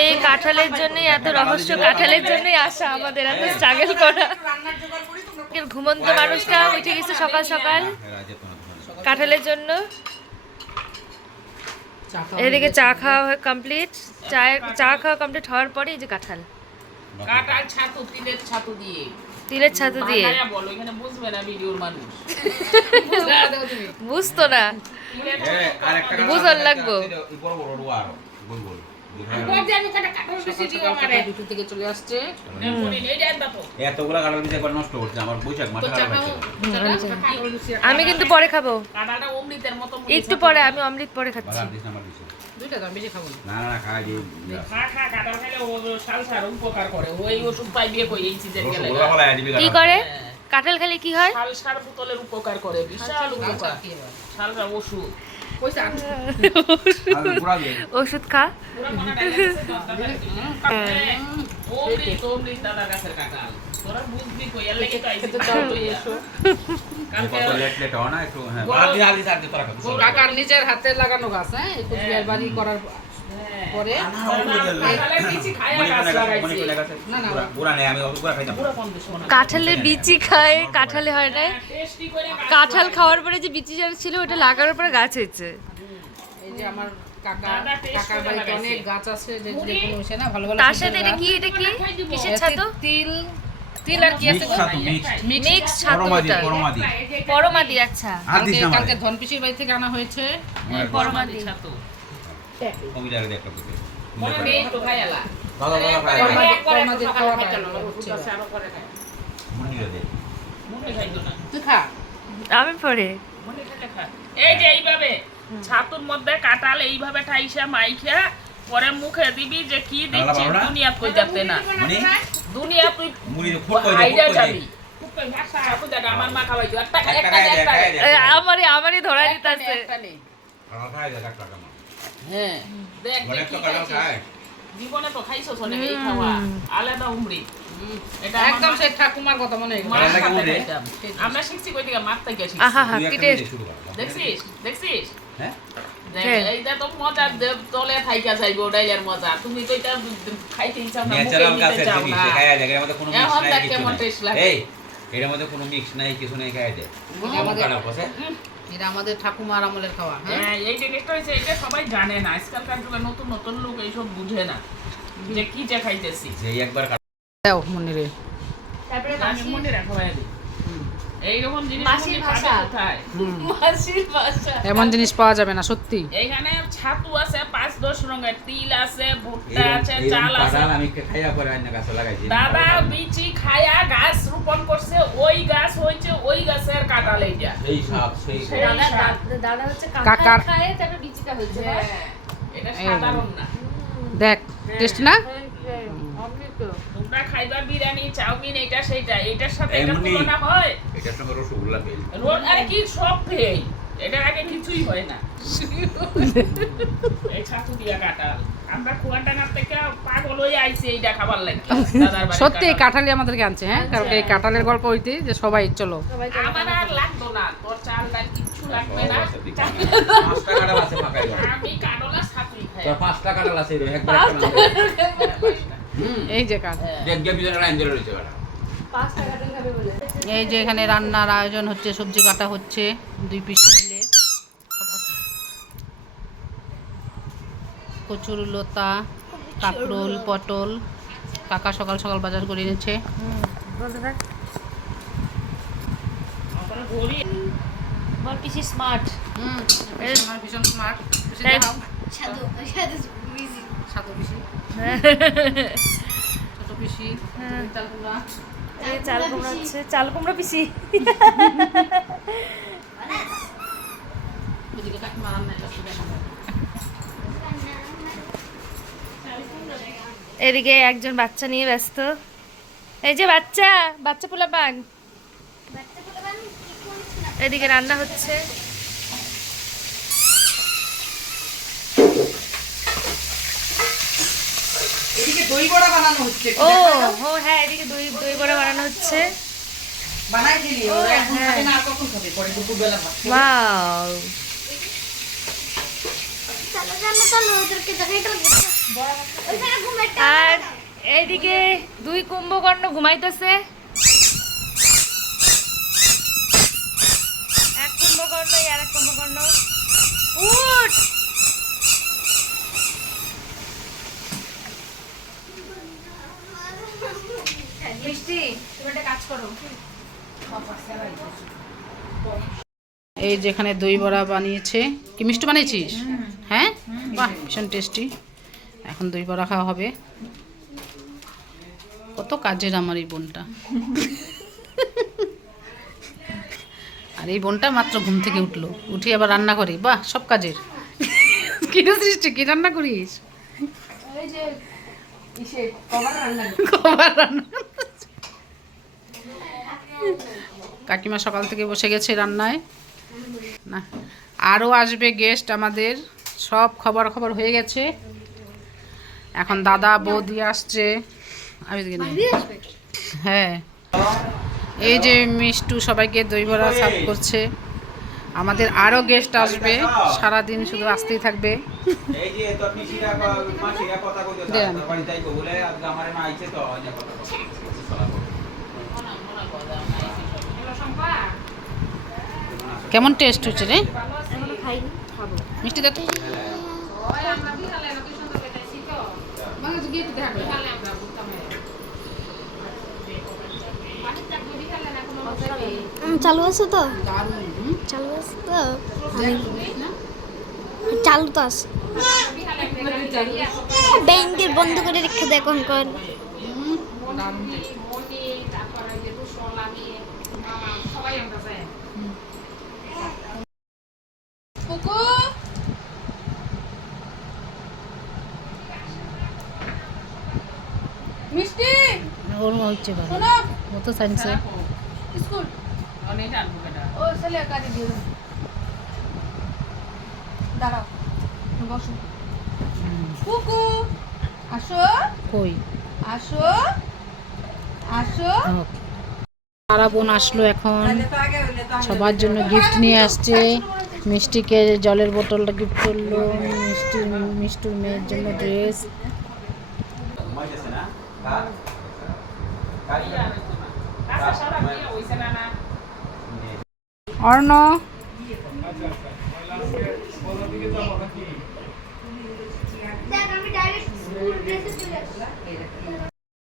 এই কাঁঠালের জন্য এত রহস্য, কাঁঠালের জন্যই আসা আমাদের, এত স্ট্রাগল করা। ঘুমন্ত মানুষটা উঠে গেছে সকাল সকাল কাঁঠালের জন্য। এদিকে চা খাওয়া কমপ্লিট, চা খাওয়া কমপ্লিট হওয়ার পরে এই যে কাঁঠাল, কাঁঠাল ছাতু, তিলের ছাতু দিয়ে বলো, এখানে বুঝবে না ভিডিওর মানুষ, বুঝতো না, বুঝার লাগবো। চলে আসছে আমি কিন্তু পরে খাবো, একটু পরে, আমি অমৃত পরে খাচ্ছি। কি করে কাঁঠাল খেলে কি হয়? সার বোতলের উপকার করে, বিশাল উপকার। সালরা ওষুধ, ওষুধ খা। কাকার নিজের হাতে লাগানো গাছ, বাড়ি করার পরে কাঁঠালের বিচি খায়, কাঁঠালে হয় না, কাঁঠাল খাওয়ার পরে যে বিচি ছিল ওটা লাগানোর পরে গাছ হয়েছে। এই যে আমার কাকার বাড়িতে অনেক গাছ আছে, যে কোনো হইছে না ভালো ভালো। তার সাথে এটা কি কিসের ছাতু? তিল আর কি আছে, মিক্স ছাতু, পরমাদি। আচ্ছা, কালকে ধনপিসির বাড়ি থেকে আনা হয়েছে পরমাদি ছাতু। আমি পরে এই যে এইভাবে ছাতুর মধ্যে কাঁঠাল এইভাবে ঠাইসা মাইখা পরে মুখে দিবি, যে কি দিচ্ছি দুনিয়া কই যাতে না, দুনিয়া তুই আইডিয়া যাবি। আমার মা খাওয়াই দিও, আমারই ধরা দিতেছে। হ্যাঁ দেখ জীবনে তো খাইছো শোনে এই খাওয়া আলাদা উমরি, এটা একদম সে ঠাকুমার কথা মনে হয়। আমরা শিখছি কই থেকে মারতে গেছি। আহা হা কি টেস্ট, দেখছিস হ্যাঁ এইটা তো মজা, তলে থাইকা যাইবো ডাইলের মজা। তুমি তো এটা খাইতে ইচ্ছা না, ন্যাচারাল গাছের জিনিস খায়া যায়, এর মধ্যে কোনো মিক্স নাই, কেমন টেস্ট লাগে। এই এর মধ্যে কোনো মিক্স নাই, কিছু নাই, খায়া যায়। এটা আমাদের ঠাকুমার আমলের খাওয়া। হ্যাঁ এই জিনিসটা হইছে, এটা সবাই জানে না, আজকালকার যুগে নতুন নতুন লোক এইসব বুঝে না যে কি যে খাইতেছি। যে একবার দাও মনিরে, তারপরে আমি মনিরে খাওয়াই দিই। এইরকম জিনিস মাসির ভাষা কোথায়, মাসির ভাষা এমন জিনিস পাওয়া যাবে না সত্যি। এইখানে ছাতু আছে 5-10 রঙের, তিল আছে, ভুট্টা আছে, চাল আছে। আমি খাইয়া করে আইনা গাছ লাগাইছি, দাদা বিচি খায়া গাছ রোপণ করছে, ওই গাছ হইছে ওই গাছের কাঁঠাল। এইটা এই সব সেই দাদা হচ্ছে কাঁঠাল খায়, তারপর বিচিটা হইছে। এটা সাধারণ না, দেখ টেস্ট না। তোমরা খাইবা বিরিয়ানি, চাউমিন, এটা সেটা, এটার সাথে এটা তুলনা হয়? এটার সঙ্গে রসগোল্লা ফেল, আরে কি সব ফেল, এটার আগে কিছুই হয় না। এই ছাতু দিয়া কাঁঠাল আমরা কুয়াডাঙ্গা থেকে পাগল হয়ে আইছি এইটা খাবার লাগে। দাদার বাড়ি সত্যি কাঁঠালি আমাদেরকে আনছে। হ্যাঁ, কারণ এই কাঁঠালের গল্প হইতে যে সবাই চলো। আমার আর লাগতো না, তোর চাল ডাল কিচ্ছু লাগবে না। 5 টাকা কাঁঠাল আছে পাকাই, আমি কাঁঠাল ছাতুই খাই। তোর 5 টাকা কাঁঠাল আছে রে, একবার এই যে কাঁঠাল দেখ গে বিজয় রাইন্দ্র রইছে বড় 5 টাকা তেল খাবে বলে। এই যে এখানে রান্নার আয়োজন হচ্ছে, সবজি কাটা হচ্ছে 2 পিস মিলে। কচুর লতা, কাকরোল, পটল। কাকা সকাল সকাল বাজার করে এনেছে। বল পিসি স্মার্ট। আমার ভীষণ স্মার্ট। সাধু পিসি, সাধু পিসি, ছোট পিসি, চাল কুমড়া। এই চাল কুমড়া আছে, চাল কুমড়া পিসি। এদিকে কাকিমা রান্না করছে। এদিকে একজন বাচ্চা নিয়ে ব্যস্ত। এই যে বাচ্চা পোলাপান, এদিকে রান্না হচ্ছে। এদিকে দই বড়া বানানো হচ্ছে। ও হ্যাঁ, এদিকে দই বড়া বানানো হচ্ছে। বানাই দিলি ওরা এখন খাবে না আর কখন খাবে পরে দুপুরবেলা ভাত খাবে। ওয়াও আর এইদিকে দুই কুম্ভকর্ণ ঘুমাইতেছে, এক কুম্ভকর্ণ আর এক কুম্ভকর্ণ উঠ। মিষ্টি তুমি একটা কাজ করো, এই যেখানে দই বড়া বানিয়েছে, কি মিষ্টি বানিয়েছিস? হ্যাঁ, বাহ ভীষণ টেস্টি। এখন দই বড়া খাওয়া হবে। কত কাজের আমার এই বোনটা। আর এই বোনটা মাত্র ঘুম থেকে উঠলো, উঠে আবার রান্না করে, বাহ সব কাজের। কি রে সৃষ্টি, কি রান্না করিস? কবার রান্না। কাকিমা সকাল থেকে বসে গেছে রান্নায়। না আরও আসবে গেস্ট আমাদের, সব খবর হয়ে গেছে। এখন দাদা বৌদি আসছে। আমি দিকে নেই। হ্যাঁ, এই যে মিষ্টু সবাইকে দই বড়া সার্ভ করছে। আমাদের আরও গেস্ট আসবে, সারাদিন শুধু আসতেই থাকবে। এই যে তোর পিসিরা মাসিরা কথা কইতো দেন। তার বাড়ি তাই বলে আজকে আমারে মা আইছে তো অন্য কথা কেমন টেস্ট হচ্ছে রে মিষ্টি? দে তো। চালু আছে তো, চালু আছে তো, চালু তো আছে। ব্যাংকের বন্ধ করে রেখে দেয় কোন কোন। মিষ্টি ওর হচ্ছে ভালো, শোনো ও তো সায়েন্সে। স্কুল অনেক আনবো কেটা ও চলে কাজে দিয়ে দাও। দাঁড়াও বসো। কুকু আসো কই আসো আসো। সারা বোন আসলো এখন, সবার জন্য গিফট নিয়ে আসছে। মিষ্টিকে জলের বোতলটা গিফট করলো, মিষ্টির মেয়ের জন্য ড্রেস। ঘুমাইতেছে না কার কারি কাঁচা সারা দিয়ে হইছে না না অর্ণ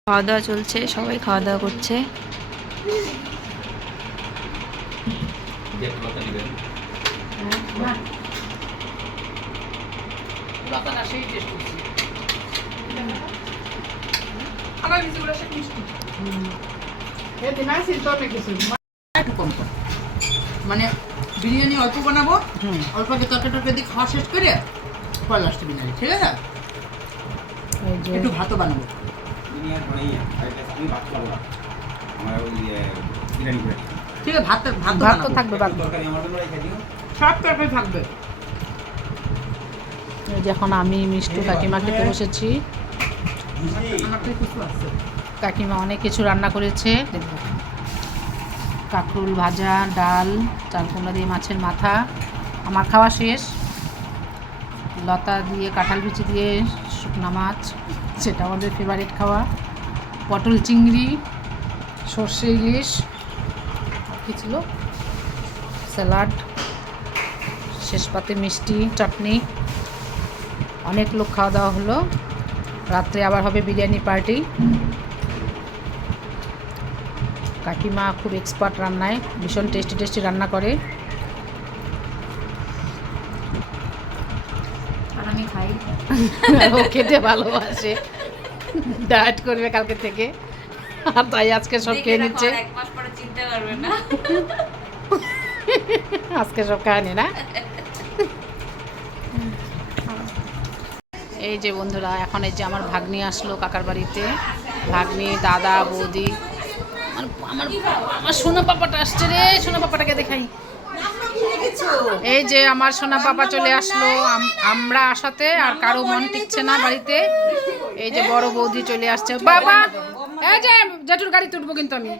খাওয়া দাওয়া চলছে, সবাই খাওয়া দাওয়া করছে। দেখো কথা দিবেন আমার কিছুগুলো সে মিষ্টি এ দিন আসি তো অনেক কিছু একটু কম কম মানে বিরিয়ানি অল্প বানাবো, অল্প করে তরকারি দিয়ে খাওয়া শেষ করে পরে লাস্টে বিরিয়ানি, ঠিক আছে? এই যে একটু ভাতও বানাবো। দুনিয়ার পরেই আমি ভাত খাবো না আমার ওই বিরিয়ানি করে ঠিক আছে, ভাত ভাত ভাত তো থাকবে, ভাত। তরকারি আমার জন্য রেখে দিও সব তরকারি থাকবে। এই যে এখন আমি মিষ্টু কাকিমা খেতে বসেছি। আমার তো কিছু আছে। কাকিমা অনেক কিছু রান্না করেছে। কাঁকরোল ভাজা, ডাল, চাল কুমড়া দিয়ে মাছের মাথা। আমার খাওয়া শেষ। লতা দিয়ে কাঁঠাল বিচি দিয়ে শুকনা মাছ, সেটা আমাদের ফেভারিট খাওয়া। পটল চিংড়ি, সর্ষে ইলিশ, আর কি ছিল, স্যালাড, শেষ পাতে মিষ্টি, চাটনি। অনেক লোক খাওয়া দাওয়া হলো। রাত্রে আবার হবে বিরিয়ানি পার্টি। কাকিমা খুব এক্সপার্ট রান্নায়, ভীষণ টেস্টি টেস্টি রান্না করে। আর আমি খাই। ও খেতে ভালোবাসে, ডায়েট করবে কালকে থেকে, আর তাই আজকে সব খেয়ে নিচ্ছে। এক মাস পরে চিন্তা করবে না। আজকে সব খায়নি না। এই যে বন্ধুরা, এখন এই যে আমার ভাগ্নি আসলো কাকার বাড়িতে। ভাগ্নি, দাদা, বৌদি। আমার আমার সোনা পাপাটা আসছে রে, সোনা পাপাটাকে দেখাই। এই যে আমার সোনা পাপা চলে আসলো। আমরা আসাতে আর কারো মন টিকছে না বাড়িতে। এই যে বড় বৌদি চলে আসছে। বাবা, এই যে জেঠুর গাড়ি তুলবো কিন্তু আমি,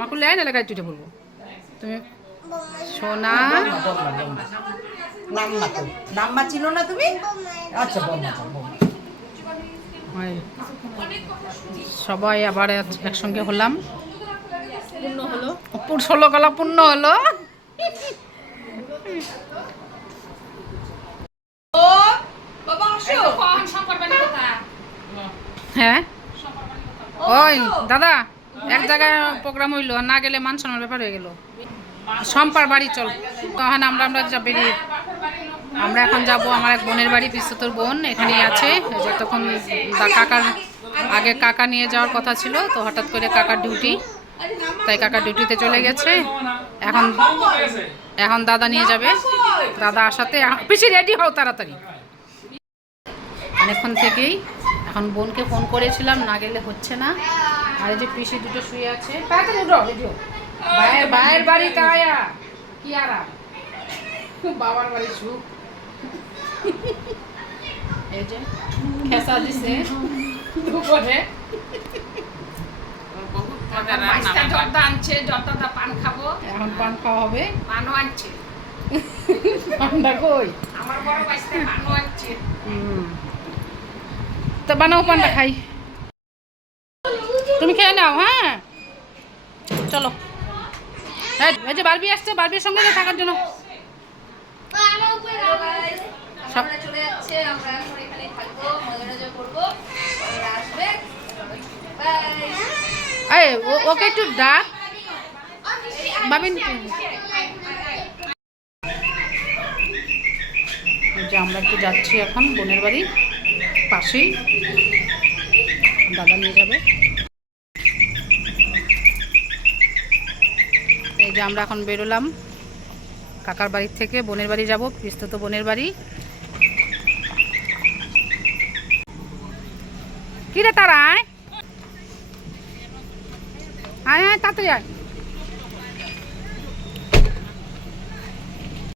আমার খুললে আয় নাহলে গাড়ি উঠে পড়বো। তুমি সোনা নাম্বার ছিল না তুমি? আচ্ছা ওই সবাই আবার একসঙ্গে হলাম, ষোলো কলা পূর্ণ হলো। হ্যাঁ ওই দাদা এক জায়গায় প্রোগ্রাম হইলো, আর না গেলে মান সম্মানের ব্যাপার হয়ে গেল। সম্পার বাড়ি চল, তখন আমরা বেরিয়ে আমরা এখন যাব আমার এক বোনের বাড়ি, পিস্ততর বোন এখানেই আছে। যতক্ষণ কাকার আগে কাকা নিয়ে যাওয়ার কথা ছিল, তো হঠাৎ করে কাকার ডিউটি, তাই কাকার ডিউটিতে চলে গেছে। এখন দাদা নিয়ে যাবে, দাদা আসাতে পিসি রেডি হও তাড়াতাড়ি। অনেকক্ষণ থেকেই এখন বোনকে ফোন করেছিলাম, না গেলে হচ্ছে না। আর এই যে পিসি দুটো শুয়ে আছে, বাইরের বাড়ি কায়া কি আরাম, বাবার বাড়ি সুখ। এই যে খেসা দিছে দুপুরে, জর্দা আনছে, জর্দাটা পান খাবো, এখন পান খাওয়া হবে। পানও আনছে, পানটা কই আমার বড় বাইসটা পানও আনছে। তো বানাও পানটা খাই, তুমি খেয়ে নাও। হ্যাঁ চলো, এই যে বারবি আসছে, বারবির সঙ্গে থাকার জন্য চলে যাচ্ছে, আমরা এখন এখানে থাকবো, মজা করবো, আসবে। ওকে একটু ডাক ভাবিন। যে আমরা একটু যাচ্ছি এখন বোনের বাড়ি, পাশেই দাদা নিয়ে যাবে। এই যে আমরা এখন বেরোলাম কাকার বাড়ির থেকে, বোনের বাড়ি যাব, পিস্তত বোনের বাড়ি। কি রে তারা আয় আয় আয় তাড়াতাড়ি আয়।